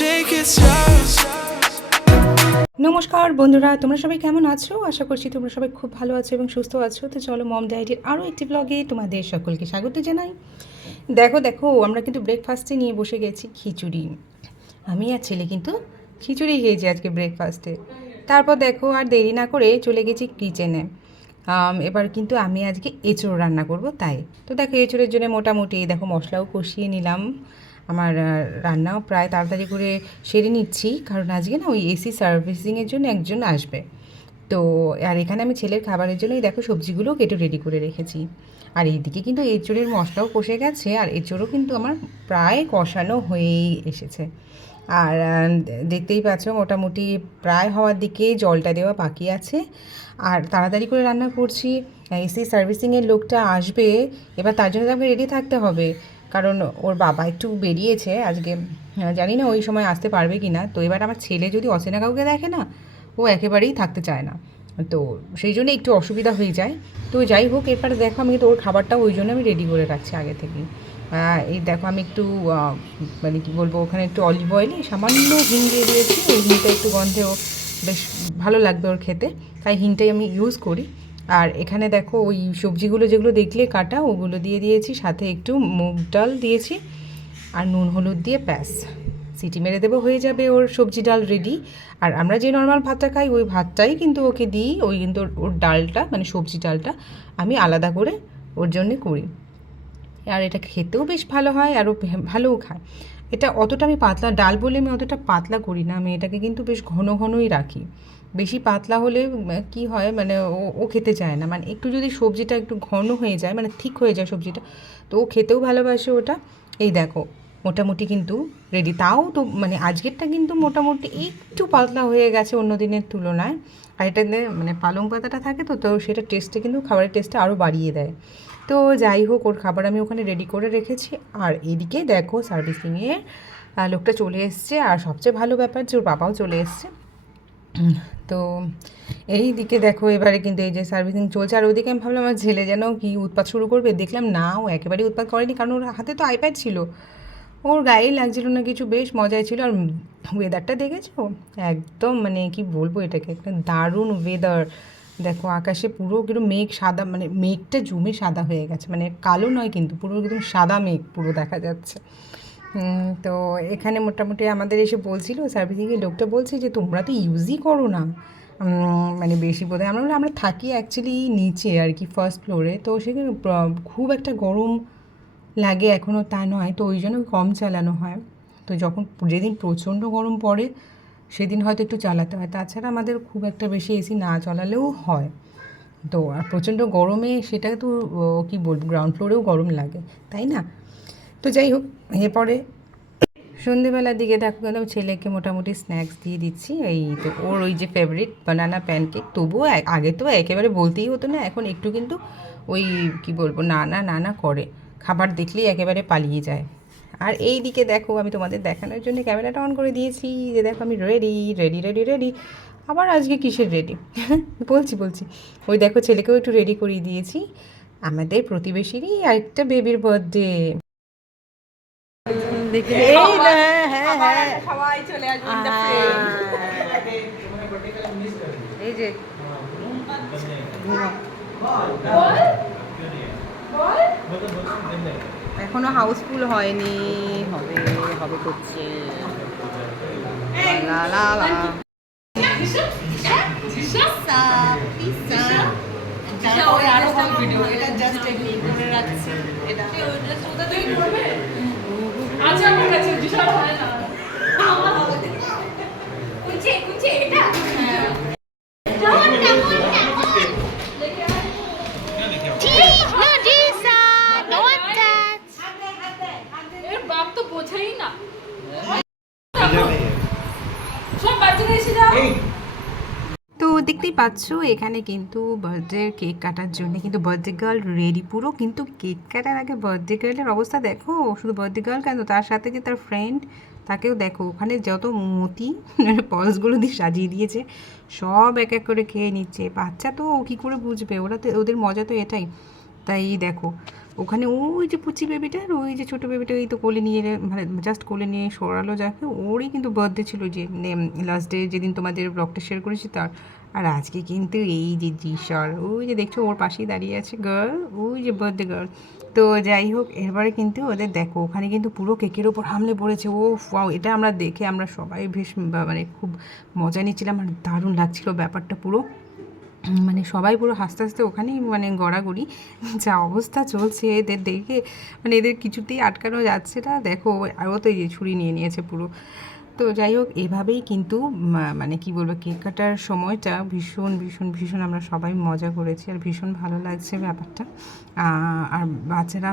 take it slow. নমস্কার বন্ধুরা, তোমরা সবাই কেমন আছো? আশা করছি তোমরা সবাই খুব ভালো আছো এবং সুস্থ আছো। তো চলো মম ডায়েটের আরও একটি ব্লগে তোমাদের সকলকে স্বাগত জানাই। দেখো আমরা কিন্তু ব্রেকফাস্টে নিয়ে বসে গেছি খিচুড়ি। আমি আর ছেলে কিন্তু খিচুড়ি খেয়েছি আজকে ব্রেকফাস্টে। তারপর দেখো আর দেরি না করে চলে গেছি কিচেনে। এবার কিন্তু আমি আজকে এঁচোড় রান্না করব তাই। তো দেখো এঁচোড়ের জন্য মোটামুটি দেখো মশলাও কষিয়ে নিলাম। আমার রান্নাও প্রায় তাড়াতাড়ি করে সেরে নিচ্ছি, কারণ আজকে না ওই এসি সার্ভিসিংয়ের জন্য একজন আসবে। তো আর এখানে আমি ছেলের খাবারের জন্যই দেখো সবজিগুলোও কেটে রেডি করে রেখেছি। আর এইদিকে কিন্তু এঁচোড়ের মশলাও কষে গেছে, আর এঁচোড়ও কিন্তু আমার প্রায় কষানো হয়েই এসেছে। আর দেখতেই পাচ্ছ মোটামুটি প্রায় হওয়ার দিকে, জলটা দেওয়া বাকি আছে। আর তাড়াতাড়ি করে রান্না করছি, এসি সার্ভিসিংয়ের লোকটা আসবে, এবার তার জন্য আমাকে রেডি থাকতে হবে, কারণ ওর বাবা একটু বেরিয়েছে আজকে, জানি না ওই সময় আসতে পারবে কি না। তো এবার আমার ছেলে যদি অচেনা কাউকে দেখে না, ও একেবারেই থাকতে চায় না, তো সেই জন্য একটু অসুবিধা হয়ে যায়। তো যাই হোক, এরপরে দেখো আমি তো ওর খাবারটা ওই জন্য আমি রেডি করে রাখছি আগে থেকেই। এই দেখো আমি একটু মানে কী বলবো, ওখানে একটু অলিভ অয়েলে সামান্য হিং দিয়ে দিয়েছি। ওই হিংটা একটু গন্ধেও বেশ ভালো লাগবে ওর খেতে, তাই হিংটাই আমি ইউজ করি। আর এখানে দেখো ওই সবজিগুলো যেগুলো দেখলে কাটা, ওগুলো দিয়ে দিয়েছি, সাথে একটু মুগ ডাল দিয়েছি, আর নুন হলুদ দিয়ে ব্যাস সিটি মেরে দেবো, হয়ে যাবে ওর সবজি ডাল রেডি। আর আমরা যে নর্মাল ভাতটা খাই ওই ভাতটাই কিন্তু ওকে দিই, ওই কিন্তু ওর ডালটা মানে সবজি ডালটা আমি আলাদা করে ওর জন্যে করি। আর এটা খেতেও বেশ ভালো হয়, আরও ভালোও খায়। এটা অতটা আমি পাতলা ডাল বলে আমি অতটা পাতলা করি না, আমি এটাকে কিন্তু বেশ ঘন ঘনই রাখি। বেশি পাতলা হলে কি হয়, মানে ও খেতে চায় না, মানে একটু যদি সবজিটা একটু ঘন হয়ে যায়, মানে ঠিক হয়ে যায় সবজিটা, তো ও খেতেও ভালোবাসে ওটা। এই দেখো মোটামুটি কিন্তু রেডি। তাও তো মানে আজকেরটা কিন্তু মোটামুটি একটু পাতলা হয়ে গেছে অন্য দিনের তুলনায়। আর এটাতে মানে পালং পাতাটা থাকে, তো সেটা টেস্টে কিন্তু খাবারের টেস্টটা আরও বাড়িয়ে দেয়। তো যাই হোক, ওর খাবার আমি ওখানে রেডি করে রেখেছি। আর এদিকে দেখো সার্ভিসিংয়ের লোকটা চলে এসছে, আর সবচেয়ে ভালো ব্যাপার যে ওর বাবাও চলে এসছে। তো এই দিকে দেখো এবারে কিন্তু এই যে সার্ভিসিং চলছে, আর ওইদিকে আমি ভাবলাম আমার ছেলে যেন কি উৎপাত শুরু করবে, দেখলাম না, ও একেবারেই উৎপাত করেনি, কারণ ওর হাতে তো আইপ্যাড ছিল, ওর গায়েই লাগছিল না কিছু, বেশ মজায় ছিল। আর ওয়েদারটা দেখেছো, একদম মানে কি বলবো এটাকে, একটা দারুণ ওয়েদার। দেখো আকাশে পুরো কিরকম মেঘ সাদা, মানে মেঘটা জমে সাদা হয়ে গেছে, মানে কালো নয় কিন্তু পুরো একদম সাদা মেঘ পুরো দেখা যাচ্ছে। তো এখানে মোটামুটি আমাদের এসে বলছিল সার্ভিসিংয়ের লোকটা, বলছে যে তোমরা তো ইউজই করো না, মানে বেশি বোধহয়। আমরা থাকি অ্যাকচুয়ালি নিচে আর কি, ফার্স্ট ফ্লোরে, তো সেখানে খুব একটা গরম লাগে এখনও তা নয়, তো ওই জন্য কম চালানো হয়। তো যখন যেদিন প্রচণ্ড গরম পড়ে সেদিন হয়তো একটু চালাতে হয়, তাছাড়া আমাদের খুব একটা বেশি এসি না চালালেও হয়। তো আর প্রচণ্ড গরমে সেটা তো কী বলবো, গ্রাউন্ড ফ্লোরেও গরম লাগে, তাই না? তো যাই হোক, এরপরে সন্ধেবেলার দিকে দেখো কেন ছেলেকে মোটামুটি স্ন্যাক্স দিয়ে দিচ্ছি। এই তো ওর ওই যে ফেভারিট বানানা প্যানকেক, তবুও আগে তো একেবারে বলতেই হতো না, এখন একটু কিন্তু ওই কি বলবো নানা করে, খাবার দেখলেই একেবারে পালিয়ে যায়। আর এই দিকে দেখো আমি তোমাদের দেখানোর জন্য ক্যামেরাটা অন করে দিয়েছি, যে দেখো আমি রেডি রেডি রেডি রেডি। আবার আজকে কিসের রেডি বলছি ওই দেখো ছেলেকেও একটু রেডি করিয়ে দিয়েছি, আমাদের প্রতিবেশীরই আরেকটা বেবির বার্থডে। সবাই চলে আসবে এই যে এখনো হাউসফুল হয়নি, হবে হবে করছে। লা লা লা ভিডিও, এটা জাস্ট এমনি করে রাখছে এটা। আচ্ছা আমার কাছে বিশাল হয় না আমার হবে কুচে কুচে এটা এর বাপ তো বোঝাই না সব বাচ্চারা এসে যাও। তো দেখতেই পাচ্ছ এখানে কিন্তু বার্থডে কেক কাটার জন্য কিন্তু বার্থডে গার্ল রেডি পুরো, কিন্তু কেক কাটার আগে বার্থডে গার্লের অবস্থা দেখো, শুধু বার্থডে গার্ল কেন, তার সাথে যে তার ফ্রেন্ড তাকেও দেখো, ওখানে যত মতি পলসগুলো দিয়ে সাজিয়ে দিয়েছে, সব এক এক করে খেয়ে নিচ্ছে। বাচ্চা তো ও কী করে বুঝবে, ওরা তো ওদের মজা তো এটাই। তাই দেখো ওখানে ওই যে পুচি বেবিটার ওই যে ছোটো বেবিটা ওই তো কোলে নিয়ে মানে জাস্ট কোলে নিয়ে সরালো যাকে, ওরই কিন্তু বার্থডে ছিল যে লাস্ট ডে যেদিন তোমাদের ব্লগটা শেয়ার করেছি তার। আর আজকে কিন্তু এই যে জিসার ওই যে দেখছো ওর পাশেই দাঁড়িয়ে আছে গার্ল, ওই যে বার্থডে গার্ল। তো যাই হোক এরপরে কিন্তু ওদের দেখো ওখানে কিন্তু পুরো কেকের ওপর হামলে পড়েছে। ও ওয়াও, এটা আমরা দেখে আমরা সবাই বেশ মানে খুব মজা নিচ্ছিলাম আর দারুণ লাগছিল ব্যাপারটা পুরো। মানে সবাই পুরো হাসতে হাসতে ওখানেই মানে গড়াগড়ি, যা অবস্থা চলছে এদের দেখে মানে এদের কিছুতেই আটকানো যাচ্ছে না। দেখো আরও তো এই যে ছুরি নিয়ে নিয়েছে পুরো। তো যাই হোক এভাবেই কিন্তু মানে কি বলবো কেক কাটার সময়টা ভীষণ ভীষণ ভীষণ আমরা সবাই মজা করেছি আর ভীষণ ভালো লাগছে ব্যাপারটা। আর বাচ্চারা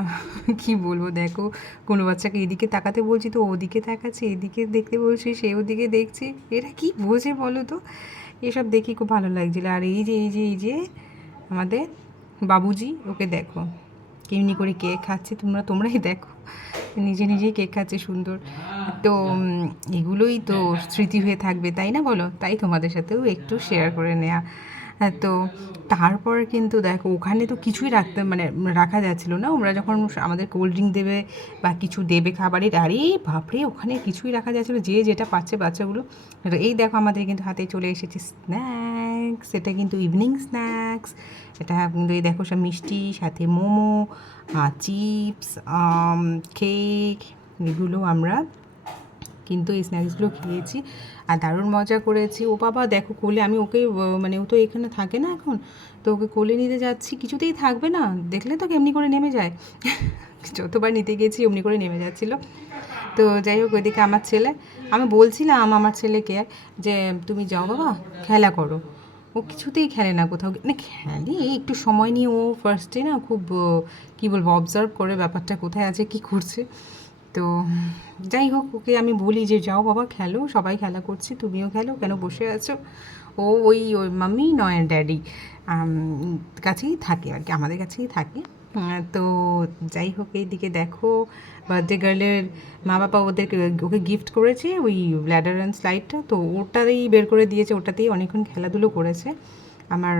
কি বলবো দেখো, কোনো বাচ্চাকে এদিকে তাকাতে বলছি তো ওদিকে তাকাচ্ছে, এদিকে দেখতে বলছি সে ওদিকে দেখছে, এরা কি বোঝে বলো তো। এসব দেখি খুব ভালো লাগছিলো। আর এই যে আমাদের বাবুজি, ওকে দেখো কেমনি করে কেক খাচ্ছে, তোমরাই দেখো নিজে নিজেই কেক খাচ্ছে সুন্দর। তো এগুলোই তো স্মৃতি হয়ে থাকবে তাই না বলো, তাই তোমাদের সাথেও একটু শেয়ার করে নেওয়া। তো তারপর কিন্তু দেখো ওখানে তো কিছুই মানে রাখা যাচ্ছিলো না। ওরা যখন আমাদের কোল্ড ড্রিঙ্ক দেবে বা কিছু দেবে খাবারের, আরে বাপরে ওখানে কিছুই রাখা যাচ্ছিলো, যে যেটা পাচ্ছে বাচ্চাগুলো। এই দেখো আমাদের কিন্তু হাতে চলে এসেছে স্ন্যাক্স, এটা কিন্তু ইভিনিং স্ন্যাক্স। এটা কিন্তু এই দেখো সব মিষ্টি, সাথে মোমো, চিপস, কেক, এগুলো আমরা কিন্তু এই স্ন্যাক্সগুলো খেয়েছি আর দারুণ মজা করেছি। ও বাবা দেখো কোলে আমি ওকে মানে ও তো এখানে থাকে না এখন, তো ওকে কোলে নিতে যাচ্ছি কিছুতেই থাকবে না, দেখলে তো কেমনি করে নেমে যায় যতবার নিতে গেছি অমনি করে নেমে যাচ্ছিলো। তো যাই হোক ওইদিকে আমার ছেলে, আমি বলছিলাম আমার ছেলেকে যে তুমি যাও বাবা খেলা করো, ও কিছুতেই খেলে না কোথাও, না খেলে একটু সময় নিয়ে ও ফার্স্টে না খুব কী বলবো অবজার্ভ করে ব্যাপারটা কোথায় আছে কী করছে। তো যাই হোক ওকে আমি বলি যে যাও বাবা খেলো, সবাই খেলা করছি তুমিও খেলো, কেন বসে আছো। ও ওই মাম্মি নয় ড্যাডি কাছেই থাকে আর কি, আমাদের কাছেই থাকে। তো যাই হোক এইদিকে দেখো বার্থডে গার্লের মা বাবা ওকে গিফট করেছে ওই ল্যাডার অ্যান্ড স্লাইডটা, তো ওটাতেই বের করে দিয়েছে, ওটাতেই অনেকক্ষণ খেলাধুলো করেছে আমার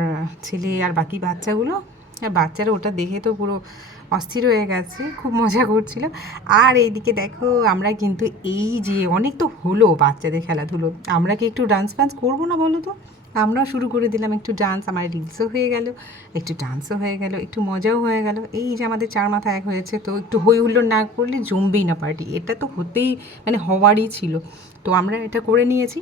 ছেলে আর বাকি বাচ্চাগুলো। আর বাচ্চারা ওটা দেখে তো পুরো অস্থির হয়ে গেছে, খুব মজা করছিল। আর এইদিকে দেখো আমরা কিন্তু এই যে অনেক তো হলো বাচ্চাদের খেলাধুলো, আমরা কি একটু ডান্স ফান্স করবো না বলো তো। আমরাও শুরু করে দিলাম একটু ডান্স, আমার রিলসও হয়ে গেল, একটু ডান্সও হয়ে গেল, একটু মজাও হয়ে গেল। এই যে আমাদের চার মাথা এক হয়েছে, তো একটু হই হুল্লোড় না করলে জমবেই না পার্টি, এটা তো হতেই মানে হওয়ারই ছিল। তো আমরা এটা করে নিয়েছি,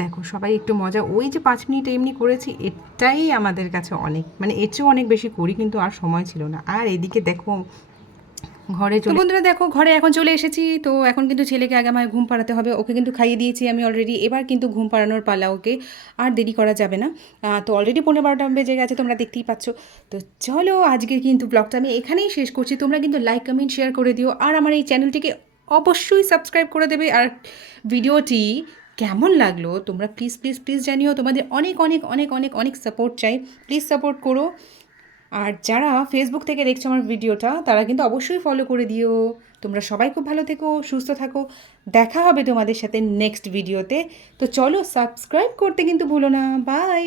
দেখো সবাই একটু মজা, ওই যে 5 মিনিট এমনি করেছি এটাই আমাদের কাছে অনেক, মানে এর চেয়েও অনেক বেশি করি কিন্তু আর সময় ছিল না। আর এদিকে দেখো ঘরে চলে, বন্ধুরা দেখো ঘরে এখন চলে এসেছি। তো এখন কিন্তু ছেলেকে আগে আমায় ঘুম পাড়াতে হবে, ওকে কিন্তু খাইয়ে দিয়েছি আমি অলরেডি, এবার কিন্তু ঘুম পাড়ানোর পালা ওকে, আর দেরি করা যাবে না। তো অলরেডি 11:30 বেজে গেছে, তোমরা দেখতেই পাচ্ছ। তো চলো আজকে কিন্তু ব্লগটা আমি এখানেই শেষ করছি, তোমরা কিন্তু লাইক কমেন্ট শেয়ার করে দিও আর আমার এই চ্যানেলটিকে অবশ্যই সাবস্ক্রাইব করে দেবে। আর ভিডিওটি কেমন লাগলো তোমরা প্লিজ প্লিজ প্লিজ জানিও, তোমাদের অনেক অনেক অনেক অনেক অনেক সাপোর্ট চাই, প্লিজ সাপোর্ট করো। আর যারা ফেসবুক থেকে দেখছো আমার ভিডিওটা তারা কিন্তু অবশ্যই ফলো করে দিও। তোমরা সবাই খুব ভালো থেকো, সুস্থ থাকো, দেখা হবে তোমাদের সাথে নেক্সট ভিডিওতে। তো চলো সাবস্ক্রাইব করতে কিন্তু ভুলো না, বাই।